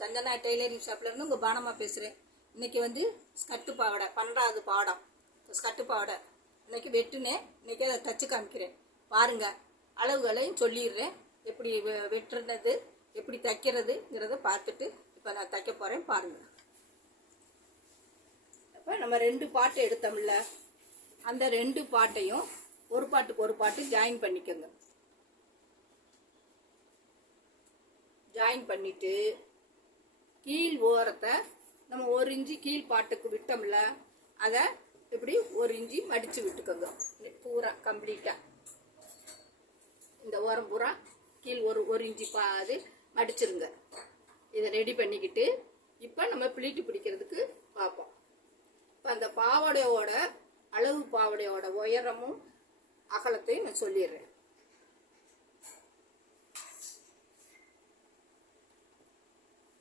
Santhana tailoring ஷாப்லேருந்து உங்கள் பானமாக பேசுகிறேன். இன்றைக்கி வந்து ஸ்கட்டு பாவாடை 12வது பாடம் ஸ்கட்டு பாவாடை இன்றைக்கி வெட்டுனேன். இன்றைக்கி அதை தச்சு காமிக்கிறேன் பாருங்கள். அளவுகளையும் சொல்லிடுறேன், எப்படி வெட்டுறது எப்படி தைக்கிறதுங்கிறத பார்த்துட்டு இப்போ நான் தைக்க போகிறேன் பாருங்கள். அப்போ நம்ம 2 பாட்டு எடுத்தோம்ல, அந்த 2 பாட்டையும் ஒரு பாட்டுக்கு ஒரு பாட்டு ஜாயின் பண்ணிக்கோங்க. ஜாயின் பண்ணிவிட்டு கீழ் ஓரத்தை நம்ம 1 இன்ச்சு கீழ் பாட்டுக்கு விட்டோம்ல, அதை இப்படி 1 இன்ச்சு மடித்து விட்டுக்கோங்க. பூரா கம்ப்ளீட்டாக இந்த ஓரம் பூரா கீழ் ஒரு இன்ச்சு அது மடிச்சிருங்க. இதை ரெடி பண்ணிக்கிட்டு இப்போ நம்ம பிளீட்டு பிடிக்கிறதுக்கு பார்ப்போம். இப்போ அந்த பாவாடையோட அளவு, பாவாடையோட உயரமும் அகலத்தையும் நான் சொல்லிடுறேன்.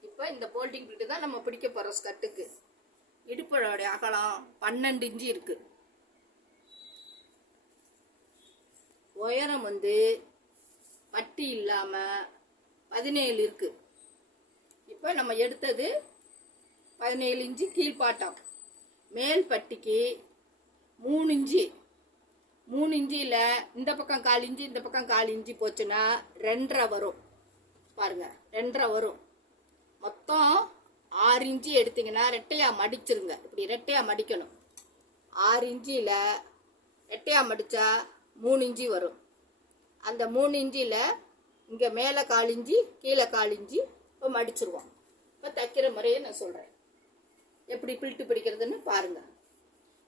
இப்போ இந்த போல்டிங் பிளீட்டு தான் நம்ம பிடிக்க போகிறோம் ஸ்கட்டுக்கு. இடுப்போட அகலம் 12 இன்ச்சு இருக்குது. உயரம் வந்து பட்டி இல்லாமல் 17 இருக்குது. இப்போ நம்ம எடுத்தது 17 இன்ச்சு கீழ்பாட்டம். மேல் பட்டிக்கு 3 இன்ச்சு. 3 இன்ச்சில் இந்த பக்கம் 1/4 இன்ச்சு, இந்த பக்கம் 1/4 இன்ச்சு போச்சுன்னா 2.5 வரும். பாருங்கள், 2.5 வரும். மொத்தம் 6 இன்ச்சு எடுத்திங்கன்னா ரெட்டையாக மடிச்சிருங்க. இப்படி ரெட்டையாக மடிக்கணும். 6 இன்ச்சில் ரெட்டையாக மடித்தா 3 இன்ச்சு வரும். அந்த 3 இன்ச்சில் இங்கே மேலே 1/4 இன்ச்சு, கீழே 1/4 இன்ச்சு இப்போ மடிச்சிருவோம். இப்போ தைக்கிற முறையை நான் சொல்கிறேன், எப்படி பில்ட்டு பிடிக்கிறதுன்னு பாருங்கள்.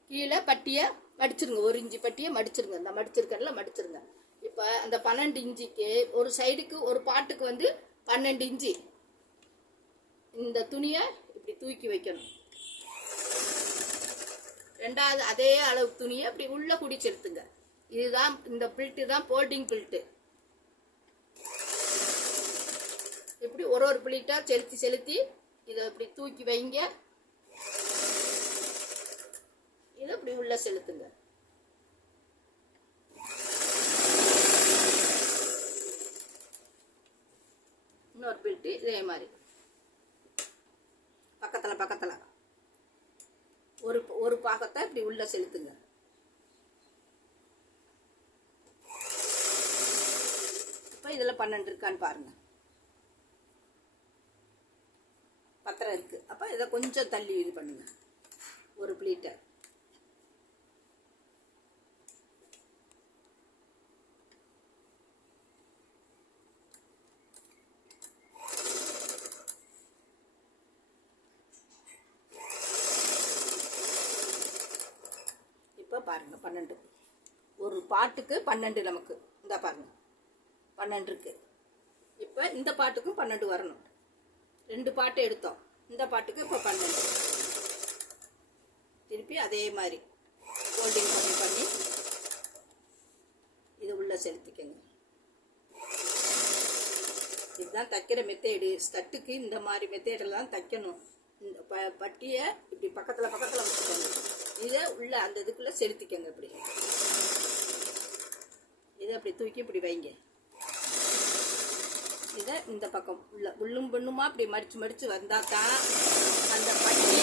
கீழே பட்டியை மடிச்சிருங்க, 1 இன்ச்சு பட்டியை மடிச்சிருங்க. இந்த மடிச்சிருக்கிறதுல மடிச்சிருங்க. இப்போ அந்த 12 இன்ச்சுக்கு ஒரு சைடுக்கு ஒரு பாட்டுக்கு வந்து 12 இன்ச்சு. இந்த துணியை இப்படி தூக்கி வைக்கணும். 2வது அதே அளவு துணியை இப்படி உள்ளே குடி செலுத்துங்க. இதுதான் இந்த பில்ட்டு தான் போல்டிங் பில்ட்டு. இப்படி ஒரு பிளீட்டாக செலுத்தி செலுத்தி இதை இப்படி தூக்கி வைங்க. இதை இப்படி உள்ள செலுத்துங்க. இன்னொரு பில்ட்டு இதே மாதிரி பக்கத்தில் ஒரு பாகத்தை இப்படி உள்ள செலுத்துங்க. இப்போ இதில் 12 இருக்கான்னு பாருங்க. 10 இருக்கு. அப்போ இதை கொஞ்சம் தள்ளி இது பண்ணுங்க, ஒரு பிளீட்டை. இப்போ பாருங்க 12. ஒரு பாட்டுக்கு 12 நமக்கு. இந்த பாருங்க 12 இருக்கு. இப்போ இந்த பாட்டுக்கும் 12 வரணும். 2 பாட்டு எடுத்தோம். இந்த பாட்டுக்கு இப்போ 12. திருப்பி அதே மாதிரி ஃபோல்டிங் பண்ணி இது உள்ள செலுத்திக்கங்க. இதுதான் தைக்கிற மெத்தேடு. ஸ்கட்டுக்கு இந்த மாதிரி மெத்தேடெல்லாம் தைக்கணும். இந்த பட்டியை இப்படி பக்கத்தில் வச்சுக்கோங்க. இதை உள்ள அந்த இதுக்குள்ளே செலுத்திக்கங்க. இப்படி இதை அப்படி தூக்கி இப்படி வைங்க. இதை இந்த பக்கம் உள்ளும் பெண்ணுமா இப்படி மடித்து வந்தால் தான் அந்த பட்டி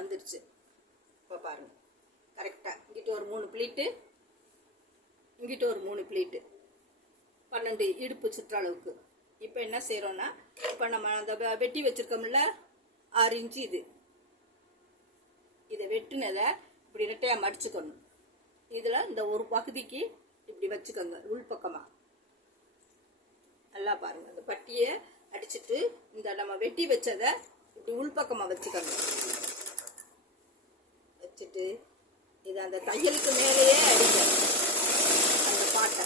வந்துருச்சு. இப்போ பாருங்கள், கரெக்டாக இங்கிட்ட ஒரு 3 பிளீட்டு, இங்கிட்ட ஒரு 3 பிளீட்டு, 12 இடுப்பு சுற்றளவுக்கு. இப்போ என்ன செய்கிறோன்னா, இப்போ நம்ம அந்த வெட்டி வச்சுருக்கோம்ல 6 இன்ச்சு, இதை வெட்டினதை இப்படி ரெட்டையாக மடிச்சுக்கணும். இதில் இந்த ஒரு பகுதிக்கு இப்படி வச்சுக்கோங்க, உள் பக்கமாக. நல்லா பாருங்கள், அந்த பட்டியை அடிச்சுட்டு இந்த நம்ம வெட்டி வச்சதை இப்படி உள்பக்கமாக வச்சுக்கோங்க. வச்சுட்டு இது அந்த தையலுக்கு மேலேயே அடிங்க அந்த பாட்டை.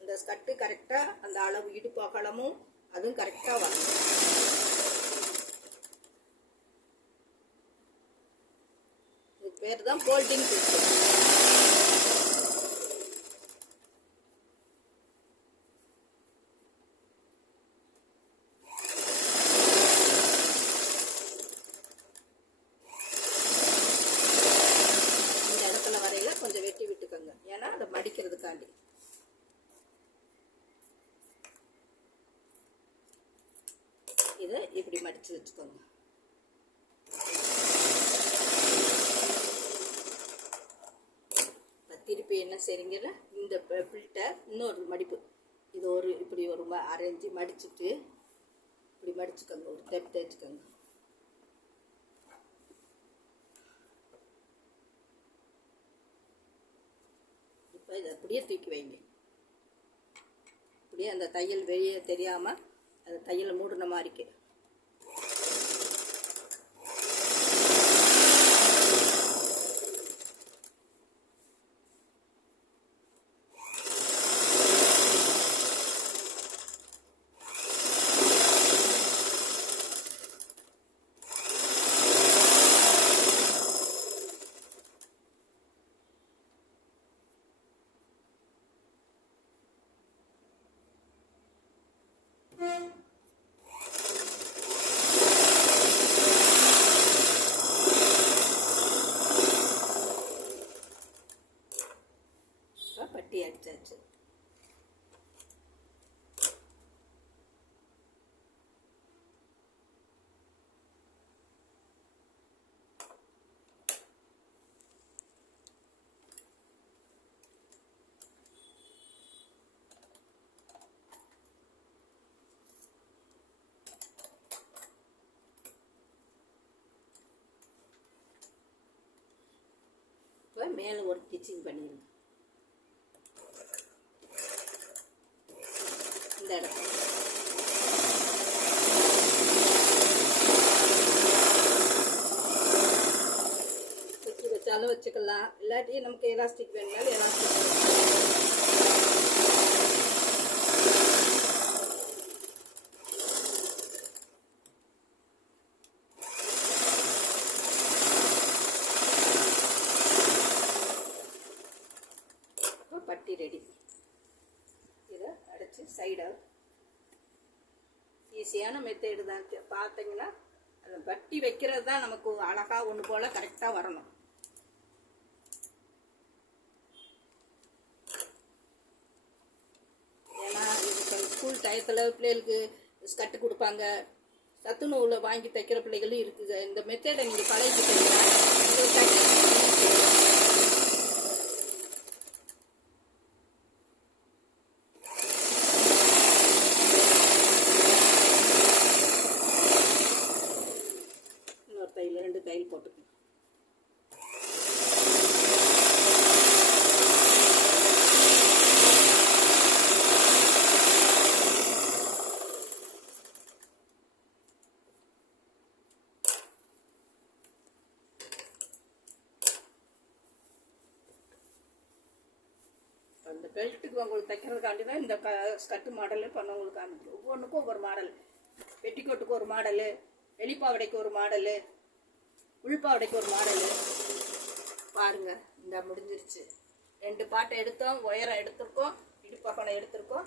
அந்த ஸ்கட்டு கரெக்டாக அந்த அளவு இடுப்பு அகலமும் அதுவும் கரெக்டாக வரும். இது பேர் தான் போல்டிங் பில்ட்டு. இதை இப்படி மடித்து வச்சுக்கோங்க. திருப்பி என்ன செய்றீங்கல்ல, இந்த பில்ட்டை இன்னொரு மடிப்பு, இது ஒரு இப்படி ஒரு அரைஞ்சி மடிச்சுட்டு இப்படி மடிச்சுக்கோங்க, ஒரு தேய்ச்சிக்கோங்க. இப்போ இதை அப்படியே தூக்கி வைங்க. அப்படியே அந்த தையல் வெளியே தெரியாமல் அந்த தையலை மூடின மாதிரிக்கு. பட்டி அடிச்சாச்சு. இப்போ மேலே ஒரு ஸ்டிச்சிங் பண்ணிடுங்க. இந்த இடத்துல வச்சு வச்சாலும் வச்சுக்கலாம், இல்லாட்டி நமக்கு எலாஸ்டிக் வேணுனாலும் எலாஸ்டிக். பட்டி ரெடி. இதை அடைச்சி சைடாக ஈஸியான மெத்தேடு தான். பார்த்தீங்கன்னா அந்த பட்டி வைக்கிறது தான் நமக்கு அழகாக ஒன்று போல் கரெக்டாக வரணும். ஏன்னா இது ஸ்கூல் டயத்தில் பிள்ளைகளுக்கு ஸ்கட்டு கொடுப்பாங்க, சத்து நூலை வாங்கி தைக்கிற பிள்ளைகளும் இருக்குது. இந்த மெத்தேடை நீங்கள் பழகிக்கிட்டீங்கன்னா ரெண்டு தையல் போட்டுக்கணும். அந்த பெல்ட்டுக்கு உங்களுக்கு தைக்கிறதுக்காண்டி தான் இந்த ஸ்கட்டு மாடலு பண்ணவங்களுக்கு காமிக்கும். ஒவ்வொன்றுக்கும் ஒவ்வொரு மாடல். பெட்டிக்கோட்டுக்கு ஒரு மாடலு, வெளிப்பாவடைக்கு ஒரு மாடலு, உள்பாவடைக்கு ஒரு மாடலு. பாருங்க, இந்த முடிஞ்சிருச்சு. 2 பாட்டை எடுத்தோம், உயரம் எடுத்திருக்கோம், இடுப்பகலம் எடுத்திருக்கோம்.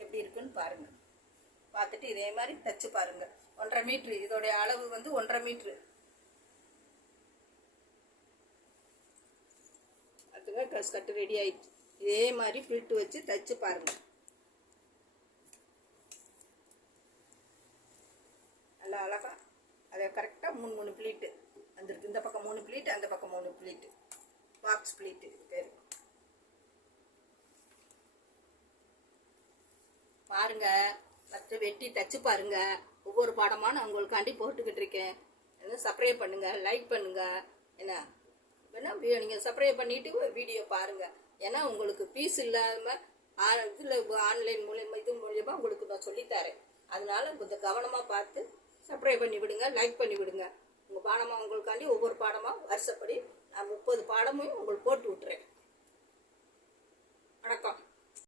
எப்படி இருக்குன்னு பாருங்க. பார்த்துட்டு இதே மாதிரி தச்சு பாருங்க. 1.5 மீட்ரு, இதோடைய அளவு வந்து 1.5 மீட்ரு. அதுங்க ட்ரெஸ் கட்டு ரெடி ஆயிடுச்சு. இதே மாதிரி ஃபில்ட்டு வச்சு தச்சு பாருங்க. நல்லா அழகா அதை கரெக்டாக 3 ப்ளீட்டு வந்துருக்கு. இந்த பக்கம் 3 ப்ளீட்டு, அந்த பக்கம் 3 ப்ளீட்டு, பாக்ஸ் ப்ளீட்டு பேர். பாருங்க, ஃபஸ்ட்டு வெட்டி தச்சு பாருங்க. ஒவ்வொரு பாடமாக நான் உங்களுக்காண்டி போட்டுக்கிட்டு இருக்கேன். சப்ஸ்கிரைப் பண்ணுங்க, லைக் பண்ணுங்க. என்ன வேணா நீங்கள் சப்ஸ்கிரைப் பண்ணிட்டு வீடியோ பாருங்க. ஏன்னா உங்களுக்கு ஃபீஸ் இல்லாமல் இதில் ஆன்லைன் மூலியமாக இது மூலியமாக உங்களுக்கு நான் சொல்லித்தரேன். அதனால கொஞ்சம் கவனமாக பார்த்து சப்ஸ்கிரைப் பண்ணி விடுங்க, லைக் பண்ணி விடுங்க. உங்கள் பாடமாக உங்களுக்காண்டி ஒவ்வொரு பாடமாக வருஷப்படி நான் 30 பாடமும் உங்களுக்கு போட்டு விட்டுறேன். வணக்கம்.